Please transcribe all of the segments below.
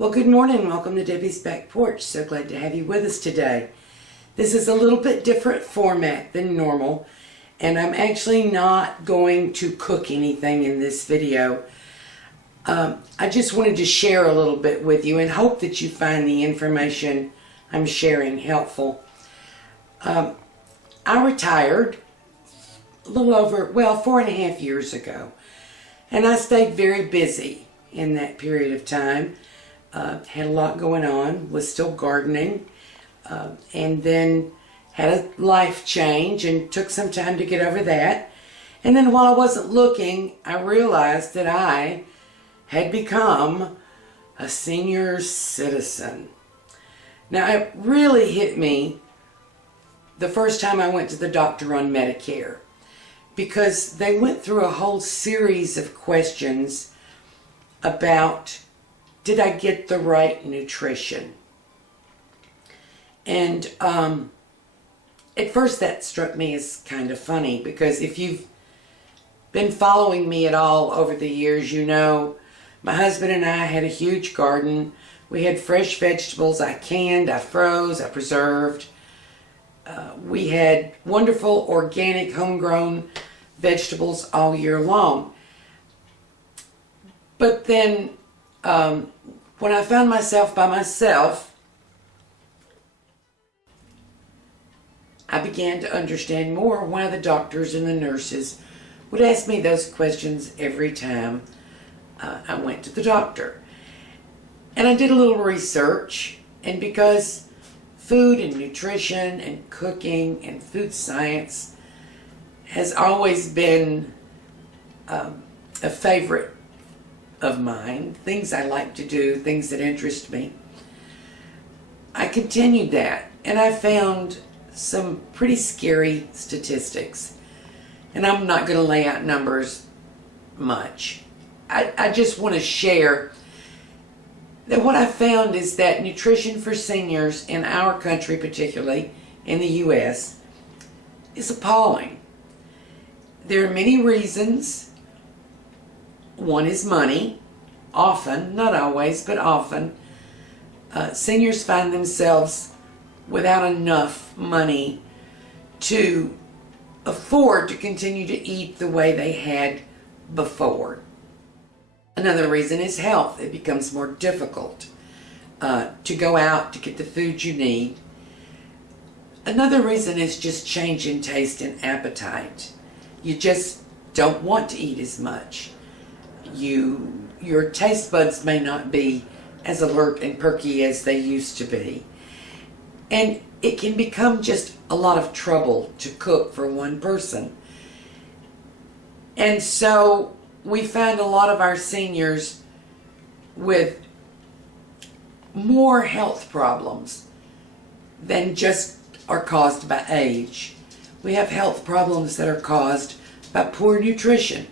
Well, good morning. Welcome to Debbie's Back Porch. So glad to have you with us today. This is a little bit different format than normal, and I'm actually not going to cook anything in this video. I just wanted to share a little bit with you and hope that you find the information I'm sharing helpful. I retired a little over, 4.5 years ago, and I stayed very busy in that period of time. Had a lot going on, was still gardening, and then had a life change and took some time to get over that. And then while I wasn't looking, I realized that I had become a senior citizen. Now, it really hit me the first time I went to the doctor on Medicare, because they went through a whole series of questions about, did I get the right nutrition? And at first that struck me as kind of funny, because if you've been following me at all over the years, you know my husband and I had a huge garden. We had fresh vegetables. I canned, I froze, I preserved. We had wonderful organic homegrown vegetables all year long. But then when I found myself by myself, I began to understand more why the doctors and the nurses would ask me those questions every time I went to the doctor. And I did a little research, and because food and nutrition and cooking and food science has always been a favorite of mine, things I like to do, things that interest me, I continued that, and I found some pretty scary statistics. And I'm not going to lay out numbers much. I just want to share that what I found is that nutrition for seniors in our country, particularly in the U.S., is appalling. There are many reasons. One is money. Often, not always, but often, seniors find themselves without enough money to afford to continue to eat the way they had before. Another reason is health. It becomes more difficult to go out to get the food you need. Another reason is just change in taste and appetite. You just don't want to eat as much. Your taste buds may not be as alert and perky as they used to be. And it can become just a lot of trouble to cook for one person. And so we find a lot of our seniors with more health problems than just are caused by age. We have health problems that are caused by poor nutrition.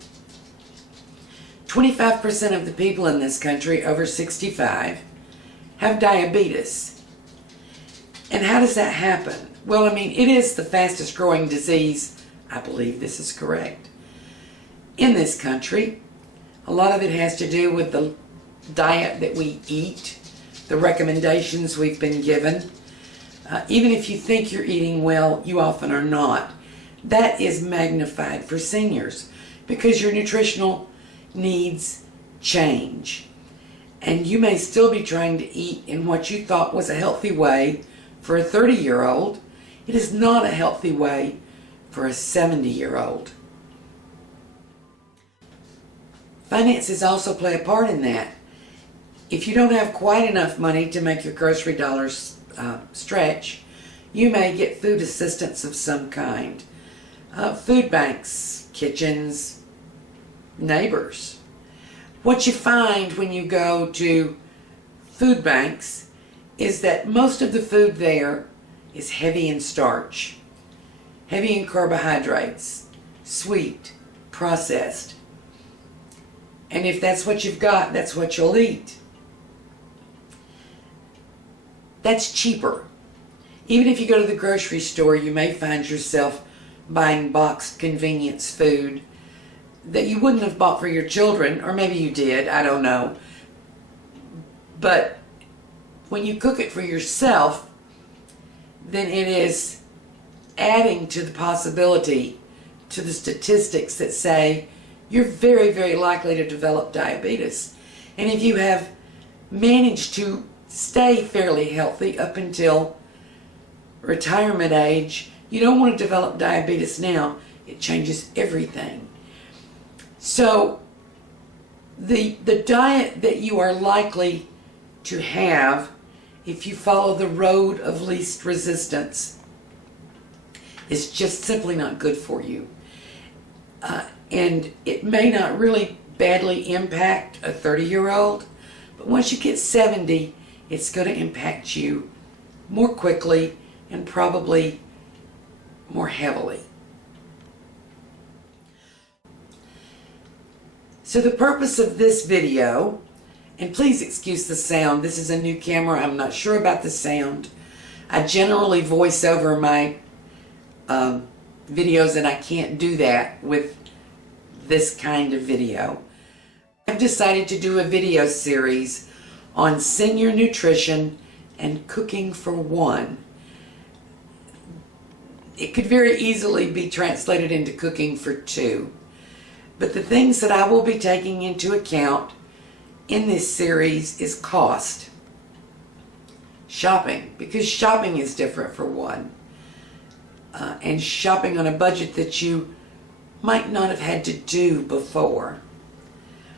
25% of the people in this country over 65 have diabetes. And how does that happen? Well, it is the fastest growing disease, I believe this is correct, in this country. A lot of it has to do with the diet that we eat, the recommendations we've been given. Even if you think you're eating well, you often are not. That is magnified for seniors because your nutritional needs change. And you may still be trying to eat in what you thought was a healthy way for a 30-year-old. It is not a healthy way for a 70-year-old. Finances also play a part in that. If you don't have quite enough money to make your grocery dollars stretch, you may get food assistance of some kind. Food banks, kitchens, neighbors. What you find when you go to food banks is that most of the food there is heavy in starch, heavy in carbohydrates, sweet, processed. And if that's what you've got, that's what you'll eat. That's cheaper. Even if you go to the grocery store, you may find yourself buying boxed convenience food that you wouldn't have bought for your children, or maybe you did, I don't know. But when you cook it for yourself, then it is adding to the possibility, to the statistics that say you're very, very likely to develop diabetes. And if you have managed to stay fairly healthy up until retirement age, you don't want to develop diabetes now. It changes everything. So the diet that you are likely to have if you follow the road of least resistance is just simply not good for you. And it may not really badly impact a 30-year-old, but once you get 70, it's going to impact you more quickly and probably more heavily. So the purpose of this video, and please excuse the sound, this is a new camera, I'm not sure about the sound. I generally voice over my videos, and I can't do that with this kind of video. I've decided to do a video series on senior nutrition and cooking for one. It could very easily be translated into cooking for two. But the things that I will be taking into account in this series is cost. Shopping, because shopping is different for one. And shopping on a budget that you might not have had to do before.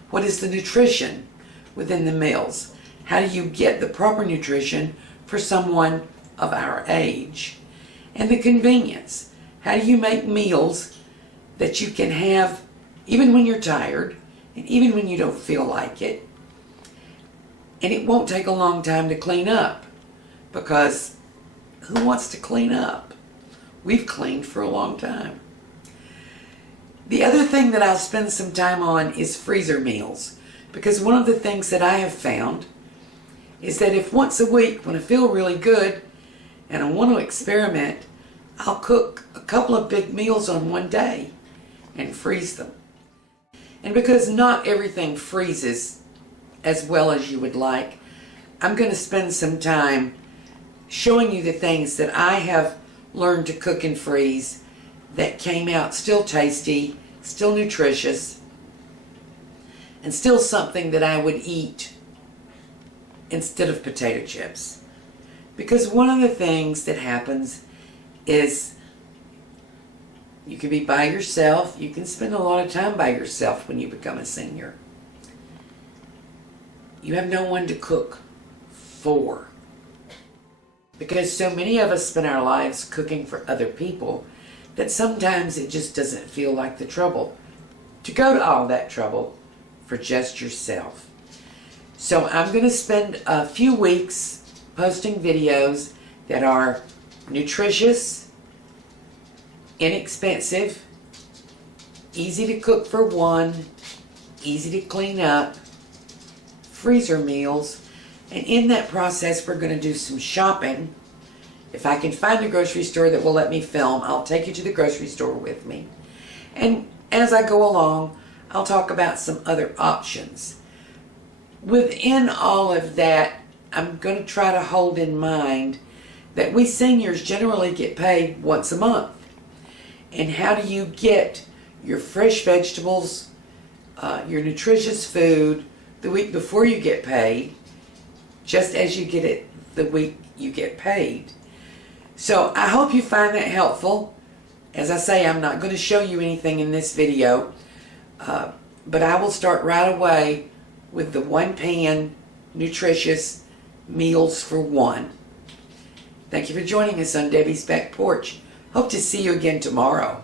What is the nutrition within the meals? How do you get the proper nutrition for someone of our age? And the convenience. How do you make meals that you can have even when you're tired and even when you don't feel like it? And it won't take a long time to clean up, because who wants to clean up? We've cleaned for a long time. The other thing that I'll spend some time on is freezer meals, because one of the things that I have found is that if once a week, when I feel really good and I want to experiment, I'll cook a couple of big meals on one day and freeze them. And because not everything freezes as well as you would like, I'm going to spend some time showing you the things that I have learned to cook and freeze that came out still tasty, still nutritious, and still something that I would eat instead of potato chips. Because one of the things that happens is you can be by yourself. You can spend a lot of time by yourself when you become a senior. You have no one to cook for. Because so many of us spend our lives cooking for other people that sometimes it just doesn't feel like the trouble to go to all that trouble for just yourself. So I'm going to spend a few weeks posting videos that are nutritious, inexpensive, easy to cook for one, easy to clean up, freezer meals. And in that process, we're going to do some shopping. If I can find a grocery store that will let me film, I'll take you to the grocery store with me. And as I go along, I'll talk about some other options. Within all of that, I'm going to try to hold in mind that we seniors generally get paid once a month. And how do you get your fresh vegetables, your nutritious food the week before you get paid, just as you get it the week you get paid? So I hope you find that helpful. As I say, I'm not going to show you anything in this video, but I will start right away with the one-pan nutritious meals for one. Thank you for joining us on Debbie's Back Porch. Hope to see you again tomorrow.